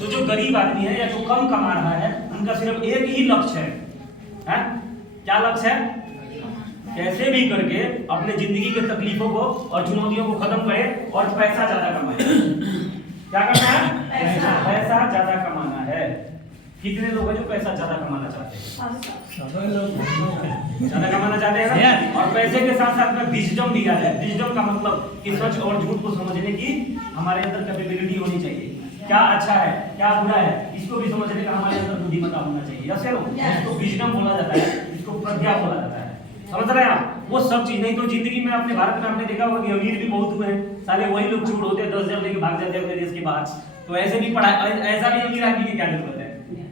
तो जो गरीब आदमी है या जो कम कमा रहा है उनका सिर्फ एक ही लक्ष्य है? क्या लक्ष्य है? कैसे भी करके अपने जिंदगी के तकलीफों को और चुनौतियों को खत्म करे और पैसा ज्यादा कमाए। क्या करना है? पैसा ज्यादा कमाना है। कितने लोग हैं जो पैसा ज्यादा कमाना चाहते हैं? ज्यादा कमाना चाहते हैं ना? और पैसे के साथ साथ में विजडम भी आता है। विजडम का मतलब कि सच और झूठ को समझने की हमारे अंदर कैपेबिलिटी होनी चाहिए। क्या अच्छा है, क्या बुरा है, इसको भी समझने का हमारे अंदर बुद्धिमत्ता होना चाहिए। Yes no? इसको विजडम बोला जाता है, इसको प्रज्ञा बोला जाता है। समझ रहे हैं आप? वो सब चीज नहीं तो जिंदगी में अपने भारत में आपने देखा होगा कि अमीर भी बहुत हुए हैं, साले वही लोग चूड़ होते हैं 10,000 लेके भाग जाते हैं अपने देश के बाहर। तो ऐसे भी पढ़ा ऐसा भी अमीर आदमी की क्या जरूरत है?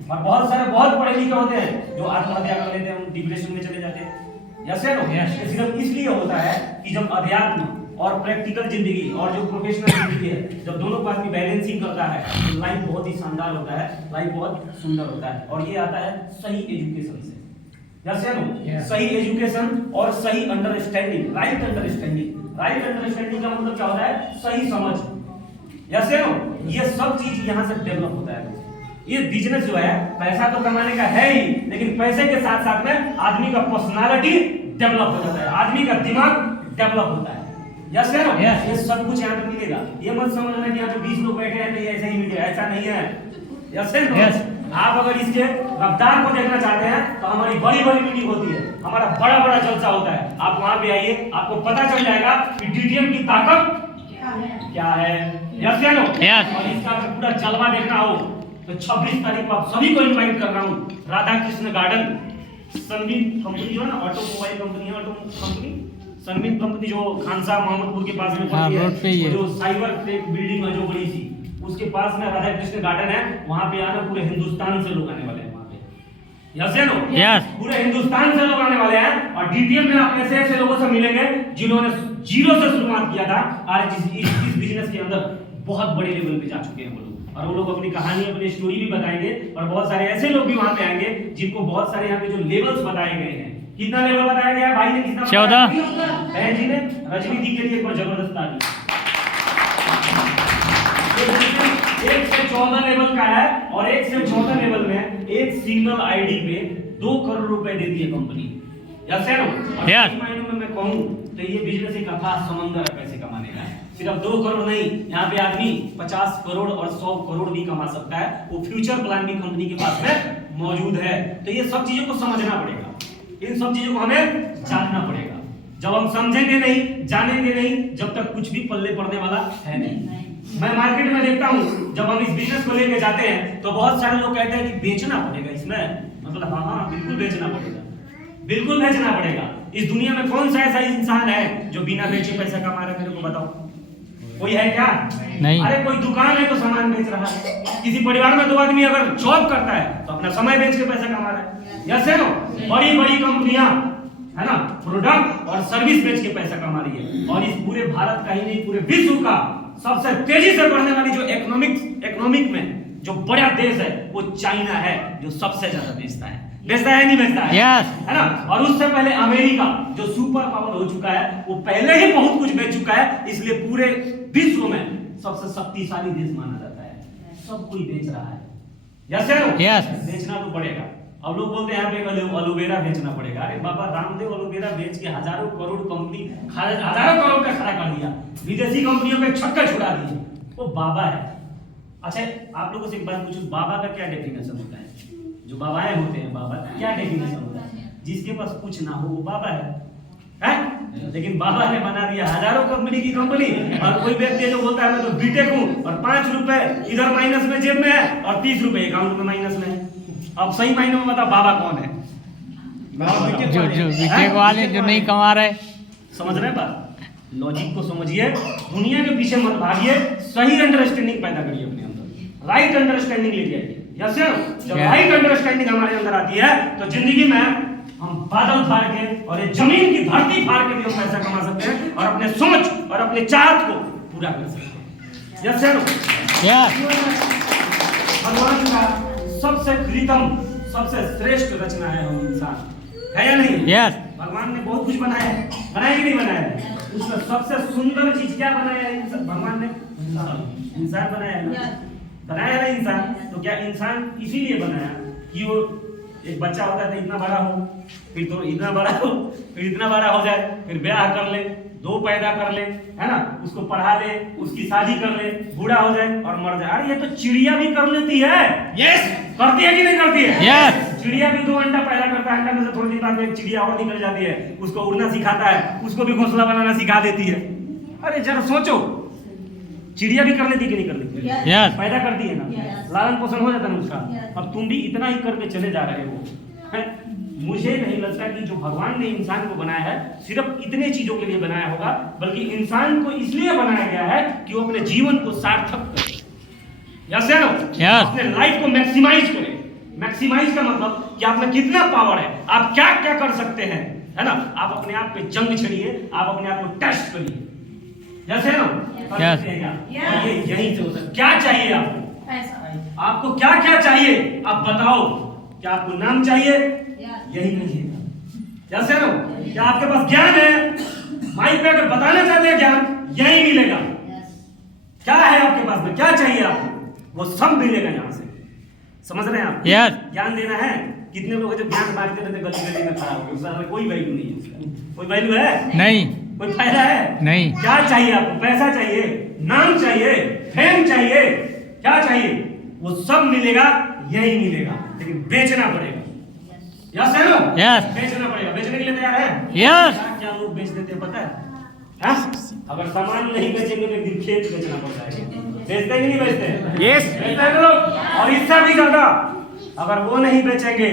और बहुत सारे बहुत पढ़े लिखे होते हैं जो आत्महत्या कर लेते हैं, डिप्रेशन में चले जाते हैं। Yes no? सिर्फ इसलिए होता है कि जब अध्यात्म और प्रैक्टिकल जिंदगी और जो प्रोफेशनल जिंदगी है, जब दोनों को आदमी बैलेंसिंग करता है तो लाइफ बहुत ही शानदार होता है, लाइफ बहुत सुंदर होता है। और ये आता है सही एजुकेशन से। यस या नो? सही एजुकेशन और सही understanding, right understanding. Right understanding का मतलब क्या होता है? सही समझ। यस या नो? ये सब चीज यहाँ से डेवलप होता है। ये बिजनेस जो है पैसा तो कमाने का है ही, लेकिन पैसे के साथ साथ में आदमी का पर्सनालिटी डेवलप हो जाता है, आदमी का दिमाग डेवलप होता है। यस या नो? ये सब कुछ यहाँ पे मिलेगा। ये मत समझना कि यहाँ पे 20 लोग बैठे हैं तो ये ऐसे ही मिलेगा, ऐसा नहीं है। यस या नो? आप अगर इसके रफ्तार को देखना चाहते हैं तो हमारी बड़ी बड़ी मीटिंग होती है, हमारा बड़ा बड़ा जलसा होता है। आप वहां पे आइए, आपको पता चल जाएगा कि डीटीएम की ताकत क्या है। यस या नो? और इसका पूरा जलवा देखना हो तो 26 तारीख को आप सभी को इनवाइट कर रहा हूँ Radha Krishna garden. Sunbeam company जो है ना, ऑटोमोबाइल कंपनी है, ऑटो कंपनी सनबीम कंपनी जो खानसा मोहम्मदपुर के पास में पड़ती है, जो साइबर टेक बिल्डिंग है जो बड़ी सी, उसके पास में राधा कृष्ण गार्डन है। वहां पे आना पूरे हिंदुस्तान से लोग आने वाले हैं वहां पे। यस या नो? पूरे हिंदुस्तान से लोग आने वाले हैं और डीटीएम में आप ऐसे ऐसे लोगों से मिलेंगे जिन्होंने जीरो से शुरुआत किया था, आज इस बिजनेस के अंदर बहुत बड़े लेवल पे जा चुके हैं वो लोग। और वो लोग अपनी कहानी, अपनी स्टोरी भी बताएंगे और बहुत सारे ऐसे लोग भी वहां पे आएंगे जिनको बहुत सारे यहाँ पे जो लेवल्स बताए गए हैं। कितना लेवल बताया गया भाई ने? कितना? 14। बहन जी ने रजनी दी के लिए एक बार जबरदस्त ताली। 1 से 14 लेवल का है और 1 से 14 लेवल में एक सिंगल आईडी पे 2 करोड़ रुपए देती है कंपनी। यस या नो? मायनों में मैं कहूं तो ये बिजनेस एक अथाह समंदर है पैसे कमाने का। सिर्फ 2 करोड़ नहीं, यहाँ पे आदमी 50 करोड़ और 100 करोड़ भी कमा सकता है। वो फ्यूचर प्लान भी कंपनी के पास में मौजूद है। तो ये सब चीजों को समझना पड़ेगा, इन सब चीजों को हमें जानना पड़ेगा। जब हम समझेंगे नहीं, जानेंगे नहीं, जब तक कुछ भी पल्ले पड़ने वाला है नहीं। मैं मार्केट में देखता हूँ जब हम इस बिजनेस को लेके जाते हैं तो बहुत सारे लोग कहते हैं कि बेचना पड़ेगा इसमें। मतलब हाँ, बिल्कुल बेचना पड़ेगा, बिल्कुल बेचना पड़ेगा। इस दुनिया में कौन सा ऐसा इंसान है जो बिना बेचे पैसा कमा रहा है? मेरे को बताओ, कोई है क्या? नहीं। अरे कोई दुकान है तो सामान बेच रहा है। किसी परिवार में 2 आदमी अगर जॉब करता है तो अपना समय बेच के पैसा कमा रहा है। यस है नो? बड़ी बड़ी कंपनियां है ना, प्रोडक्ट और सर्विस बेच के पैसा कमा रही है। और इस पूरे भारत का ही नहीं, पूरे विश्व का सबसे तेजी से बढ़ने वाली जो इकोनॉमिक में जो बड़ा देश है वो चाइना है, जो सबसे ज्यादा बेचता है। बेचता है नहीं बेचता है? है ना? और उससे पहले अमेरिका जो सुपर पावर हो चुका है, वो पहले ही बहुत कुछ बेच चुका है, इसलिए पूरे विश्व में सबसे शक्तिशाली देश माना जाता है। सब कोई बेच रहा है। यस है नो? बेचना तो पड़ेगा। अब लोग बोलते हैं यहाँ पे एलोवेरा बेचना पड़ेगा। अरे बाबा रामदेव एलोवेरा बेच के हजारों करोड़ कंपनी, हजारों करोड़ का खड़ा कर दिया, विदेशी कंपनियों पे छक्का छुड़ा दिए। वो बाबा है। अच्छा, आप लोगों से एक बात पूछूं, बाबा का क्या डेफिनेशन होता है? जो बाबाएं होते हैं, बाबा क्या डेफिनेशन होता है? जिसके पास कुछ ना हो वो बाबा है? लेकिन बाबा ने बना दिया हजारों कंपनी की कंपनी। और कोई व्यक्ति जो बोलता है मैं तो बीटेक हूं और 5 रुपए इधर माइनस में जेब में है और 30 रुपए अकाउंट में माइनस में है। अब सही मायने में बताओ बाबा कौन है? जो बीटेक वाले जो नहीं कमा रहे। समझ रहे बात? लॉजिक को समझिए, दुनिया के पीछे मत भागिए, सही अंडरस्टैंडिंग पैदा करिए अपने अंदर, राइट अंडरस्टैंडिंग लेके आइए। Yes sir? जब राइट अंडरस्टैंडिंग हमारे अंदर आती है तो जिंदगी में हम बादल फाड़ के और ये जमीन की धरती फाड़ के भी हम पैसा कमा सकते हैं और अपने सोच और अपने चाहत को पूरा कर सकते हैं। Yes sir? भगवान का सबसे प्रीतम, सबसे श्रेष्ठ रचना है हम इंसान, है या नहीं? भगवान ने बहुत कुछ बनाया है, बनाया कि नहीं बनाया? उसमें सबसे सुंदर चीज क्या बनाया है भगवान ने? इंसान बनाया है ना? बनाया है ना इंसान? तो क्या इंसान इसीलिए बनाया कि वो एक बच्चा होता है तो इतना बड़ा हो, फिर तो इतना बड़ा हो, फिर इतना बड़ा हो जाए, फिर ब्याह कर ले, 2 पैदा कर ले, है ना, उसको पढ़ा ले, उसकी शादी कर ले, बूढ़ा हो जाए और मर जाए। अरे ये तो चिड़िया भी कर लेती है। यस, करती है कि नहीं करती है? यस। चिड़िया भी 2 अंडा पैदा करता है, अंडा में से थोड़ी देर बाद में एक चिड़िया और निकल जाती है, उसको उड़ना सिखाता है, उसको भी घोंसला बनाना सिखा देती है। अरे जरा सोचो, चिड़िया भी कर लेती कि नहीं कर लेती? यस। पैदा करती है ना, लालन पोषण हो जाता है ना उसका। अब तुम भी इतना ही करके चले जा रहे हो, हैं? मुझे नहीं लगता कि जो भगवान ने इंसान को बनाया है सिर्फ इतने चीजों के लिए बनाया होगा, बल्कि इंसान को इसलिए बनाया गया है कि वो अपने जीवन को सार्थक करे। यस या नो? यस। अपने लाइफ को मैक्सिमाइज करे। मैक्सिमाइज का मतलब कि आप में कितना पावर है, आप क्या क्या कर सकते हैं, है ना। आप अपने आप पे जंग छड़िए, आप अपने आप को टेस्ट करिए। जैसे ना Yes. ये यहीं से होता है। क्या चाहिए आपको? आपको क्या क्या चाहिए आप बताओ। क्या आपको नाम चाहिए? यही मिलेगा। जैसे ना, क्या आपके पास ज्ञान है? माइक पे अगर बताना चाहते हैं ज्ञान, यही मिलेगा। क्या है आपके पास में, क्या चाहिए आपको, वो सब मिलेगा यहाँ से। समझ रहे हैं आप? Yes. ज्ञान देना है। कितने लोग हैं जो ज्ञान बांटते रहते गली गली में खड़ा होकर, उसका कोई वैल्यू नहीं है उसका। कोई वैल्यू है? नहीं। कोई फायदा है? नहीं। क्या चाहिए आपको? पैसा चाहिए, नाम चाहिए, फेम चाहिए, क्या चाहिए? वो सब मिलेगा, यही मिलेगा, लेकिन बेचना पड़ेगा। यस है नो? यस। बेचना पड़ेगा। बेचने के लिए तैयार है? यस। क्या लोग बेच देते हैं पता है? हाँ? अगर सामान नहीं बेचेंगे तो एक दिन खेत बेचना पड़ता है। बेचते हैं कि नहीं बेचते? यस। बेचते हैं लोग। और इससे भी ज्यादा अगर वो नहीं बेचेंगे,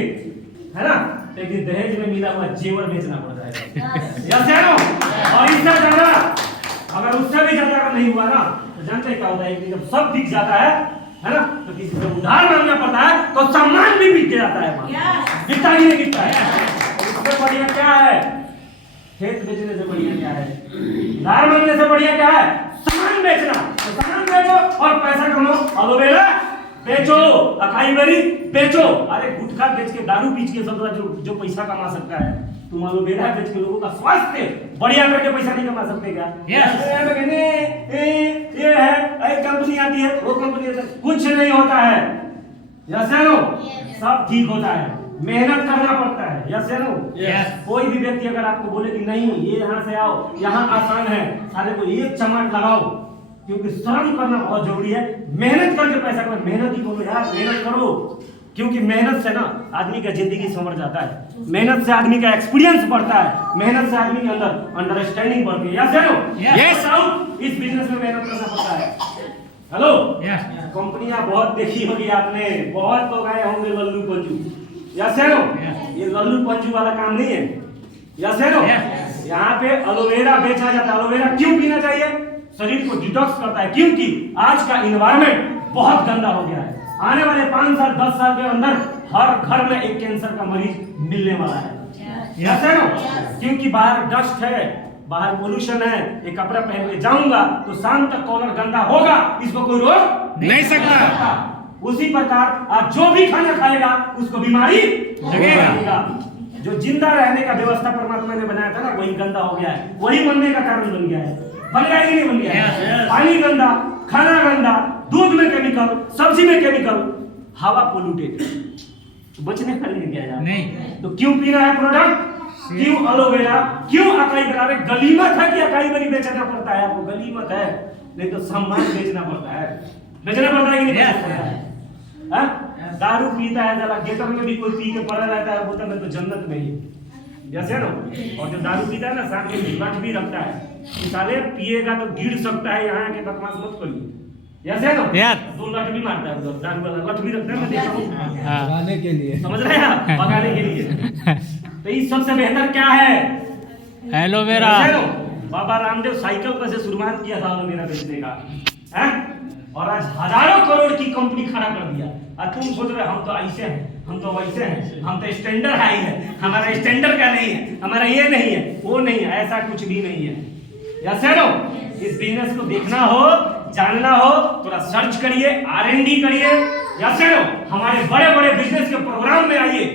है ना, तो एक दिन दहेज में मिला हुआ जेवर बेचना पड़ जाएगा। यस है नो? और इससे ज्यादा अगर उससे भी ज्यादा अगर नहीं हुआ ना, तो जानते हैं क्या होता है कि जब सब बिक जाता है ना, तो किसी से उधार मांगना पड़ता है तो सामान भी बिक जाता है। बिकता ही नहीं बिकता है। उससे बढ़िया क्या है? खेत बेचने से बढ़िया क्या है? उधार मांगने से बढ़िया क्या है? सामान बेचना। तो सामान बेचो और पैसा कमाओ। एलोवेरा बेचो, अकाई बेरी बेचो। अरे गुटखा बेच के, दारू पीच के सब जो पैसा कमा सकता है, तुम एलोवेरा बेच के लोगों का स्वास्थ्य बढ़िया करके पैसा नहीं कमा सकते क्या? ये है, एक कंपनी आती है, वो कंपनी आती है, कुछ नहीं होता है। यस है नो? सब ठीक होता है, मेहनत करना पड़ता है। यस है नो? कोई भी व्यक्ति अगर आपको बोले कि नहीं ये यहाँ से आओ, यहाँ आसान है, सारे को एक चमाट लगाओ, क्योंकि श्रम करना बहुत जरूरी है। मेहनत करके पैसा कमाओ। मेहनत ही करो यार, मेहनत करो, क्योंकि मेहनत से ना आदमी का जिंदगी संवर जाता है। मेहनत से आदमी का एक्सपीरियंस बढ़ता है। मेहनत से आदमी के अंदर अंडरस्टैंडिंग बढ़ती है। यस है नो? यस। इस बिजनेस में मेहनत करना पड़ता है। हेलो, कंपनियां बहुत देखी होगी आपने, बहुत लोग आए होंगे लल्लू पंजू। यस है नो? ये लल्लू पंजू वाला काम नहीं है। यस है नो? यहाँ पे एलोवेरा बेचा जाता है। एलोवेरा क्यों पीना चाहिए? शरीर को डिटॉक्स करता है, क्योंकि आज का इन्वायरमेंट बहुत गंदा हो गया है। आने वाले 5 साल 10 साल के अंदर हर घर में एक कैंसर का मरीज मिलने वाला है। यस है नो? क्योंकि बाहर डस्ट है, बाहर पोल्यूशन है। एक कपड़ा पहन के जाऊंगा तो शाम तक कॉलर गंदा होगा, इसको कोई रोक नहीं सकता। उसी प्रकार आज जो भी खाना खाएगा उसको बीमारी लगेगा। जो जिंदा रहने का व्यवस्था परमात्मा ने बनाया था ना, वही गंदा हो गया है, वही मरने का कारण बन गया है। बन गया कि नहीं बन गया? पानी गंदा, खाना गंदा, दूध में केमिकल, सब्जी में केमिकल, हवा पोल्यूटेड, तो बचने का नहीं किया जाए नहीं। तो क्यों पीना है प्रोडक्ट? क्यों एलोवेरा? क्यों अकाई बेरा? गलीमत है कि अकाई बेरी बेचना पड़ता है आपको? गलीमत है, नहीं तो सम्मान बेचना पड़ता है। बेचना पड़ता है कि नहीं बेचना पड़ता है? दारू पीता है जरा, गेटर में भी कोई पी के पड़ा रहता है, बोलता मैं तो जन्नत में ही। जैसे ना, और जो दारू पीता है ना, साथ में लठ भी रखता है कि साले पिएगा तो गिर सकता है, यहाँ के बदमाश मत करिए। जैसे ना, 2 लठ भी मारता है उधर, दारू वाला लठ भी रखता है, मैं देखा हूँ, भगाने के लिए। समझ रहे हैं आप? भगाने के लिए। तो इस सबसे बेहतर क्या है? एलोवेरा। बाबा रामदेव साइकिल पर से शुरुआत किया था एलोवेरा बेचने का, है? और आज हजारों करोड़ की कंपनी खड़ा कर दिया। और तुम सोच रहे हम तो ऐसे हैं, हम तो वैसे हैं, हम तो स्टैंडर्ड हाई है, हमारा स्टैंडर्ड का नहीं है, हमारा ये नहीं है, वो नहीं है, ऐसा कुछ भी नहीं है। यस है नो? इस बिजनेस को देखना हो, जानना हो, थोड़ा सर्च करिए, R&D करिए। यस है नो? हमारे बड़े बड़े बिजनेस के प्रोग्राम में आइए,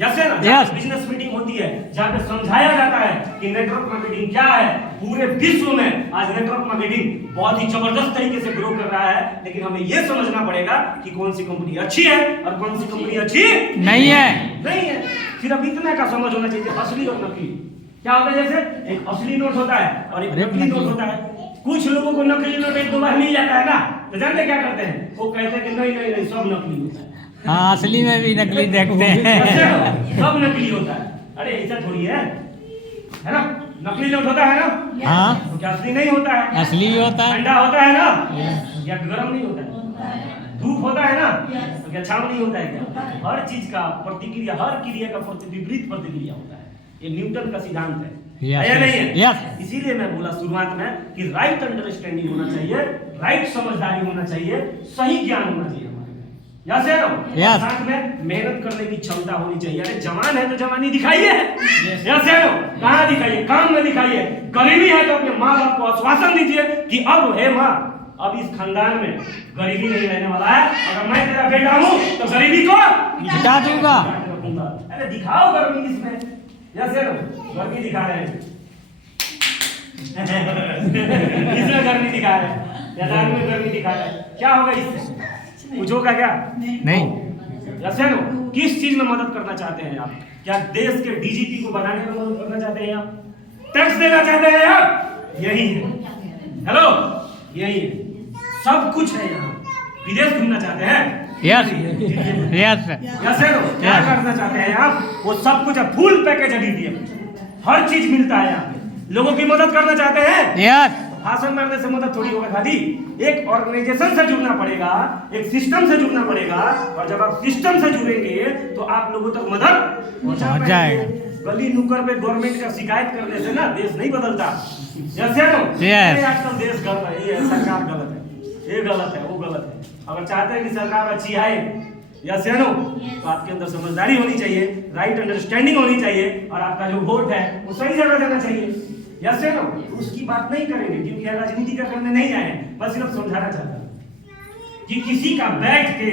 यस है ना? Yes. बिजनेस मीटिंग होती है जहाँ पे समझाया जाता है कि नेटवर्क मार्केटिंग क्या है। पूरे विश्व में आज नेटवर्क मार्केटिंग बहुत ही जबरदस्त तरीके से ग्रो कर रहा है, लेकिन हमें यह समझना पड़ेगा कि कौन सी कंपनी अच्छी है और कौन सी कंपनी अच्छी नहीं है। नहीं है। सिर्फ इतना का समझ होना चाहिए, असली और नकली क्या होता है। जैसे एक असली नोट होता है और एक नकली नोट होता है। कुछ लोगों को नकली नोट एक दो बार मिल जाता है ना, तो जानते क्या करते हैं, वो कहते हैं कि नहीं नहीं नहीं सब नकली होता है। हाँ, असली में भी नकली देखते हैं। सब नकली होता है। अरे ऐसा थोड़ी है ना? नकली नोट होता है ना? हाँ, तो क्या असली नहीं होता है? असली भी होता है। ठंडा होता है ना? या गर्म नहीं होता है? धूप होता है ना? तो क्या छांव नहीं होता है क्या? हर चीज का प्रतिक्रिया, हर क्रिया का विपरीत प्रतिक्रिया होता है। ये न्यूटन का सिद्धांत है। Yes, है या नहीं है? yes. इसीलिए मैं बोला शुरुआत में कि राइट अंडरस्टैंडिंग होना चाहिए, राइट समझदारी होना चाहिए, सही ज्ञान होना चाहिए हमारे में। या से नो? Yes. साथ में मेहनत करने की क्षमता होनी चाहिए। अरे जवान है तो जवानी दिखाइए। या से नो? कहाँ दिखाइए? काम में दिखाइए। गरीबी है तो अपने माँ बाप को आश्वासन दीजिए कि अब है माँ, अब इस खानदान में गरीबी नहीं रहने वाला है। अगर मैं तेरा बेटा हूँ तो गरीबी को मिटा दूंगा। अरे दिखाओ गर्मी इसमें। Yes no? गर्मी दिखा रहे हैं। इसमें गर्मी दिखा रहे हैं, यदान में गर्मी दिखा रहे हैं। क्या होगा इससे? कुछ होगा क्या? नहीं। Yes no? किस चीज में मदद करना चाहते हैं आप? क्या देश के डीजीपी को बनाने में मदद करना चाहते हैं आप? टैक्स देना चाहते हैं आप? यही है। हेलो, यही है। सब कुछ है यहाँ। विदेश घूमना चाहते हैं? यस यस यस है नो? क्या करना चाहते हैं आप? वो सब कुछ है, फुल पैकेज है DTM। हर चीज मिलता है यहाँ पे। लोगों की मदद करना चाहते हैं? यस। भाषण मारने से मदद थोड़ी होगा खाली। एक ऑर्गेनाइजेशन से जुड़ना पड़ेगा, एक सिस्टम से जुड़ना पड़ेगा, और जब आप सिस्टम से जुड़ेंगे तो आप लोगों तक मदद पहुंचा जाएगा। गली नुक्कड़ पे गवर्नमेंट का शिकायत करने से ना देश नहीं बदलता। यस है नो? Yes. आजकल देश गलत है, ये सरकार गलत है, ये गलत है, वो गलत है। अगर चाहते हैं कि सरकार अच्छी आए, यस है नो, तो आपके अंदर समझदारी होनी चाहिए, राइट अंडरस्टैंडिंग होनी चाहिए, और आपका जो वोट है वो सही जगह देना चाहिए। यस है नो? उसकी बात नहीं करेंगे क्योंकि राजनीति का करने नहीं आए हैं, बस सिर्फ समझाना चाहता हूं कि किसी का बैठ के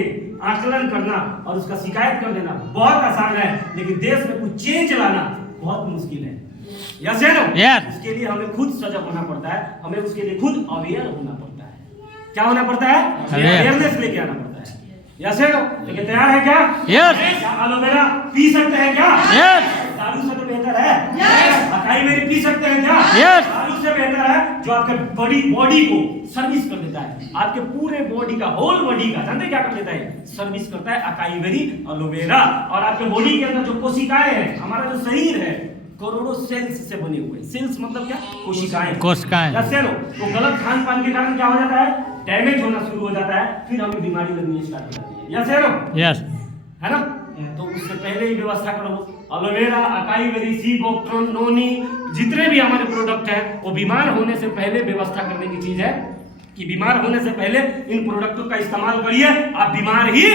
आकलन करना और उसका शिकायत कर देना बहुत आसान है, लेकिन देश में कुछ चेंज लाना बहुत मुश्किल है। यस है नो? Yes. उसके लिए हमें खुद सजग होना पड़ता है, हमें उसके लिए खुद अवेयर होना पड़ता है। क्या होना पड़ता है? अवेयरनेस लेके आना पड़ता है। यस है नो? लेकिन तैयार है क्या? Yes. क्या एलोवेरा पी सकते हैं क्या? Yes. दारू से तो बेहतर है। अकाई बेरी पी सकते हैं क्या? Yes. दारू से बेहतर है जो आपके बॉडी को सर्विस कर देता है, आपके पूरे बॉडी का, होल बॉडी का, जानते क्या कर देता है? सर्विस करता है अकाई बेरी एलोवेरा। और आपके बॉडी के अंदर जो कोशिकाएं हैं, हमारा जो शरीर है करोड़ों सेल्स से बने हुए। सेल्स मतलब क्या? कोशिकाएं। कोशिकाएं। यस है नो? तो गलत खान पान के कारण क्या हो जाता है? डैमेज होना शुरू हो जाता है, फिर हमें बीमारी लगनी स्टार्ट हो जाती है। यस है नो? यस। है ना? तो उससे पहले ही व्यवस्था करो। एलोवेरा, अकाई बेरी, सी बॉक्ट्रॉन, नोनी, जितने भी हमारे प्रोडक्ट हैं वो बीमार होने से पहले व्यवस्था करने की चीज है कि बीमार होने से पहले इन प्रोडक्टों का इस्तेमाल करिए, आप बीमार ही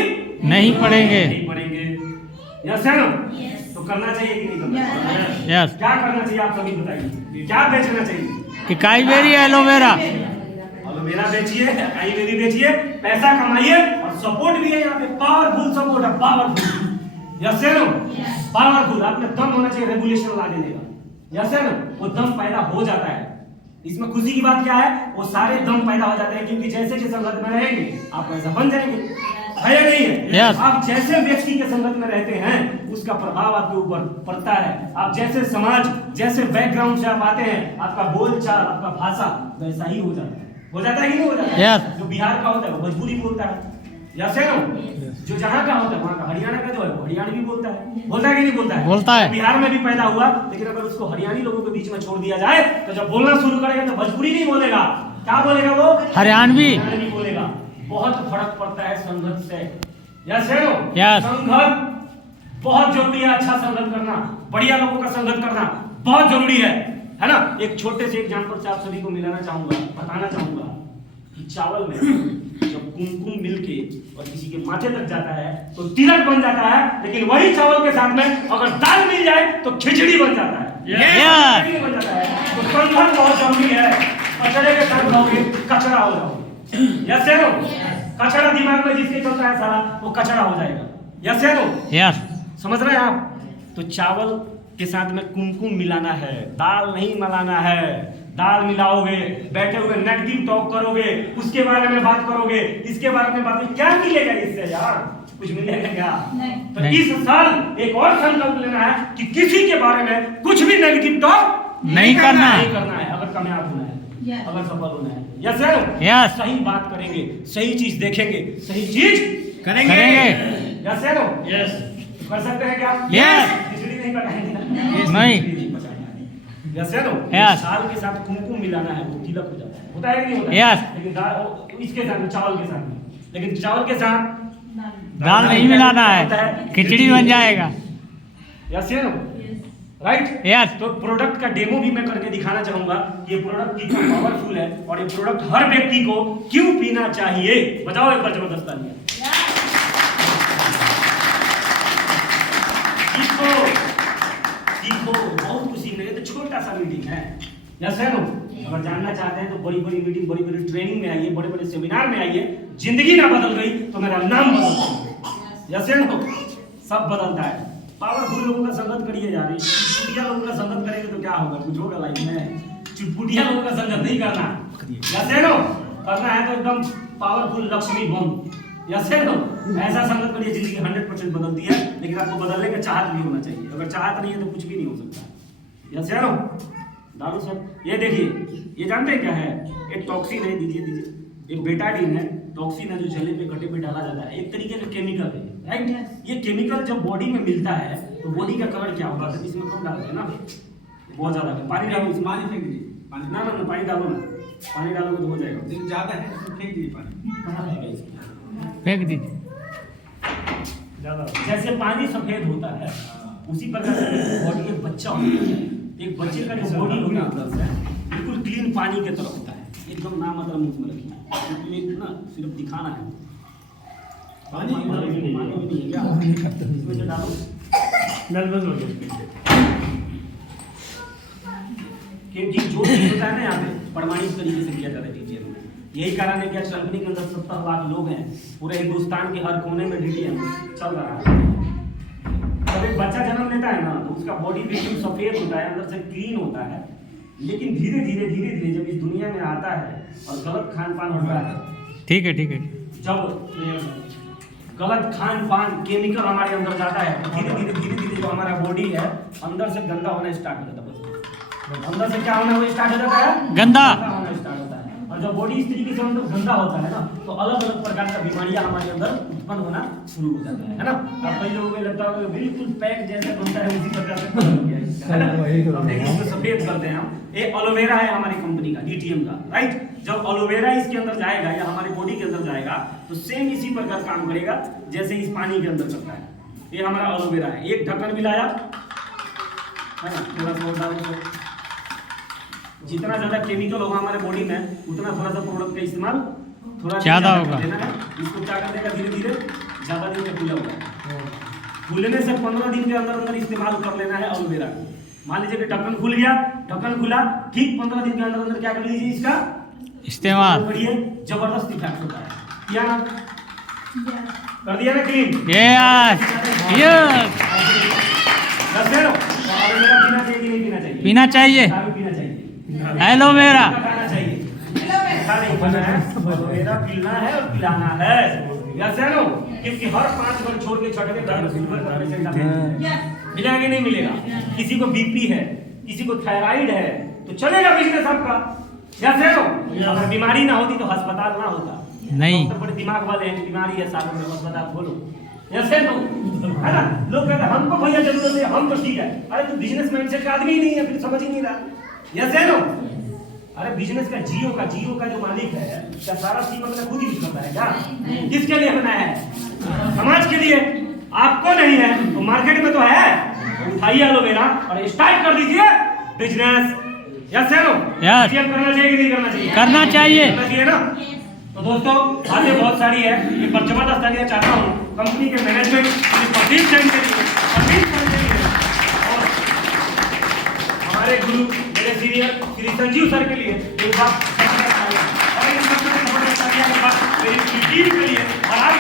नहीं पड़ेंगे। नहीं पड़ेंगे। यस है ना? तो करना चाहिए कि नहीं करना चाहिए? यस। क्या करना चाहिए आप सभी बताइए, क्या बेचना चाहिए? इकाई बेरी एलोवेरा। एलोवेरा बेचिए, अकाई बेरी बेचिए, पैसा कमाइए, और सपोर्ट भी है यहाँ पे, पावरफुल सपोर्ट है, पावरफुल। यस है ना? पावरफुल। आपने दम होना चाहिए रेगुलेशन ला देने का। यस है ना? वो दम पैदा हो जाता है। इसमें खुशी की बात क्या है? वो सारे दम पैदा हो जाते हैं क्योंकि जैसे कि संगत में रहेंगे आप वैसा बन जाएंगे। है या नहीं है? Yes. आप जैसे व्यक्ति के संगत में रहते हैं उसका प्रभाव आपके ऊपर पड़ता है। आप जैसे समाज, जैसे बैकग्राउंड से आप आते हैं, आपका बोलचाल, आपका भाषा वैसा ही हो जाता है। हो जाता है कि नहीं हो जाता है? Yes. जो बिहार का होता है वो भोजपुरी बोलता है। यस है ना? जो जहाँ का होता है वहाँ का, हरियाणा का जो है वो हरियाणवी बोलता है। बोलता है कि नहीं बोलता है? बोलता है। बिहार में भी पैदा हुआ, लेकिन अगर उसको हरियाणी लोगों के बीच में छोड़ दिया जाए तो जब बोलना शुरू करेगा तो भोजपुरी नहीं बोलेगा। क्या बोलेगा वो? हरियाणवी। हरियाणवी बोलेगा। बहुत फर्क पड़ता है संगत से। यस है नो? Yes. संगत बहुत जरूरी है। अच्छा संगत करना, बढ़िया लोगों का संगत करना बहुत जरूरी है ना? एक छोटे से एग्जांपल से आप सभी को मिलाना चाहूंगा, बताना चाहूंगा कि चावल में जब कुमकुम मिलके और किसी के माथे तक जाता है तो तिलक बन जाता है, लेकिन वही चावल के साथ में अगर दाल मिल जाए तो खिचड़ी बन जाता है। Yes. बन जाता है। तो संगत बहुत जरूरी है। कचरे के साथ रहोगे कचरा हो जाओगे। यस है नो? कचरा दिमाग में जिसके चलता है सारा वो कचरा हो जाएगा। यस है नो? यस। समझ रहे हैं आप? तो चावल के साथ में कुमकुम मिलाना है, दाल नहीं मिलाना है। दाल मिलाओगे, बैठे हुए नेगेटिव टॉक करोगे, उसके बारे में बात करोगे, इसके बारे में बात, क्या मिलेगा इससे यार? कुछ मिलेगा क्या? तो इस साल एक और संकल्प लेना है कि किसी के बारे में कुछ भी नेगेटिव टॉक नहीं करना है, अगर कामयाब होना है, अगर सफल होना है। यस सर, यस, सही बात करेंगे, सही चीज देखेंगे, सही चीज करेंगे। यस सर, यस, कर सकते हैं क्या? यस, खिचड़ी नहीं पकाएंगे नहीं, यस सर, यस, दाल के साथ कुमकुम मिलाना है, वो तिलक हो जाता है, होता है कि नहीं होता? यस, लेकिन दाल इसके साथ, चावल के साथ में, लेकिन चावल के साथ दाल नहीं मिलाना है, खिचड़ी बन जाएगा। Yes sir, right. यस, तो प्रोडक्ट का डेमो भी मैं करके दिखाना चाहूंगा कि ये प्रोडक्ट कितना पावरफुल है और ये प्रोडक्ट हर व्यक्ति को क्यों पीना चाहिए। बताओ एक बार जबरदस्त तालियां। सीखो सीखो, बहुत कुछ सीखने तो छोटा सा मीटिंग है। यस है नो, अगर जानना चाहते हैं तो बड़ी बड़ी मीटिंग, बड़ी बड़ी ट्रेनिंग में आइए, बड़े बड़े सेमिनार में आइए। जिंदगी ना बदल गई तो मेरा नाम बदल गया। यस है नो, सब बदलता है। पावरफुल लोगों का संगत करिए जा रही, चुटपुटिया लोगों का संगत करेंगे तो क्या होगा? कुछ होगा लाइफ में? चुटपुटिया लोगों का संगत नहीं करना। यस है नो, करना है तो एकदम पावरफुल लक्ष्मी बम। यस है नो, ऐसा संगत करिए जिंदगी 100% बदलती है, लेकिन आपको बदलने का चाहत भी होना चाहिए। अगर चाहत नहीं है तो कुछ भी नहीं हो सकता। यस है नो, दारू सर, ये देखिए, ये जानते हैं क्या है? एक टॉक्सिन है, दीजिए, एक बेटाडीन है, टॉक्सिन है जो जले पे कटे पे डाला जाता है, एक तरीके का केमिकल है, राइट। ये केमिकल जब बॉडी में मिलता है तो बॉडी का कलर क्या होगा? तो इसमें कम डालते हैं ना, बहुत ज्यादा है, पानी डालो, इसमें पानी फेंक दीजिए, पानी ना पानी डालो ना, पानी डालोगे तो हो जाएगा, लेकिन ज्यादा है तो फेंक दीजिए पानी। कहाँ रहेगा इसमें? फेंक दीजिए। ज्यादा जैसे पानी सफेद होता है उसी प्रकार से बॉडी एक बच्चा होता है, एक बच्चे का जो बॉडी होता है बिल्कुल क्लीन पानी की तरह होता है, एकदम ना मतलब मुंह में रखिए, ना सिर्फ दिखाना है। पानी भी नहीं है क्या? इसमें से डालो, क्योंकि जो चीज होता है ना यहाँ पे प्रमाणित तरीके से किया जाता है डीटीएम में। यही कारण है कि आज कंपनी के अंदर 70 लाख लोग हैं, पूरे हिंदुस्तान के हर कोने में डीटीएम चल रहा है। जब एक बच्चा जन्म लेता है ना तो उसका बॉडी बिल्कुल सफेद होता है, अंदर से क्लीन होता है, लेकिन धीरे धीरे जब इस दुनिया में आता है और गलत खान पान होता है, ठीक है, जब गलत खान पान केमिकल हमारे अंदर जाता है, धीरे धीरे जो हमारा बॉडी है अंदर से गंदा होना स्टार्ट हो जाता है। अंदर से क्या होना स्टार्ट हो जाता है? गंदा होना स्टार्ट होता है। और जब बॉडी इस तरीके से अंदर गंदा होता है ना तो अलग अलग प्रकार का बीमारियां हमारे अंदर उत्पन्न होना शुरू हो जाता है ना। अब कई लोगों को लगता है बिल्कुल पैक जैसा बनता है उसी प्रकार से बन गया है ना। अब देखिए इसको सफेद करते हैं हम, ये एलोवेरा है हमारी कंपनी का डीटीएम का, राइट। जब एलोवेरा इसके अंदर जाएगा या हमारी बॉडी के अंदर जाएगा तो सेम इसी प्रकार काम करेगा जैसे इस पानी के अंदर करता है। ये हमारा एलोवेरा है, एक ढक्कन भी लाया है ना, थोड़ा सा डालो, जितना ज्यादा केमिकल होगा हमारे बॉडी में उतना थोड़ा सा प्रोडक्ट का इस्तेमाल थोड़ा ज्यादा होगा। इसको क्या कर देगा, धीरे धीरे ज्यादा दिन तक खुला होगा। खुलने से 15 दिन के अंदर अंदर इस्तेमाल कर लेना है एलोवेरा। मान लीजिए कि ढक्कन खुल गया, ढक्कन खुला, ठीक 15 दिन के अंदर अंदर क्या कर लीजिए इसका इस्तेमाल। करिए, जबरदस्त इफेक्ट होता है। क्या कर दिया ना क्लीन? यस यस, एलोवेरा पीना चाहिए कि नहीं पीना चाहिए? पीना चाहिए। दारू पीना चाहिए, एलोवेरा खाना चाहिए, एलोवेरा पीना है और पिलाना है। यस है नो, क्योंकि हर 5 वर्ष छोड़ के छठे में शुगर का पेशेंट मिलेगा कि नहीं मिलेगा? किसी को बीपी है, किसी को थायराइड है तो चलेगा बिजनेस आपका। यस है नो, अगर बीमारी ना होती तो अस्पताल ना होता। नहीं, डॉक्टर बड़े दिमाग वाले हैं, बीमारी है सालों में अस्पताल खोलो। यस है नो, है ना। लोग कहते हैं हमको भैया जरूरत है, हम तो ठीक है। अरे तू बिजनेस माइंडसेट का आदमी ही नहीं है, फिर समझ ही नहीं रहा। यस है नो, अरे बिजनेस का जियो का जो मालिक है क्या सारा सीमा मतलब खुद यूज करता है क्या? किसके लिए बनाया है? समाज के लिए। आपको नहीं है तो मार्केट में तो है, तो उठाइए एलोवेरा और स्टार्ट कर दीजिए बिजनेस। यस है नो, यस, करना चाहिए कि नहीं करना चाहिए? करना चाहिए, करना चाहिए ना। तो दोस्तों बातें बहुत सारी है, एक बार जबरदस्त तालियां चाहता हूँ कंपनी के मैनेजमेंट प्रदीप जैन के लिए और हमारे गुरु मेरे सीनियर श्री संजीव सर के लिए एक बार और इन सबसे जबरदस्त तालियां मेरी टीम के लिए और आप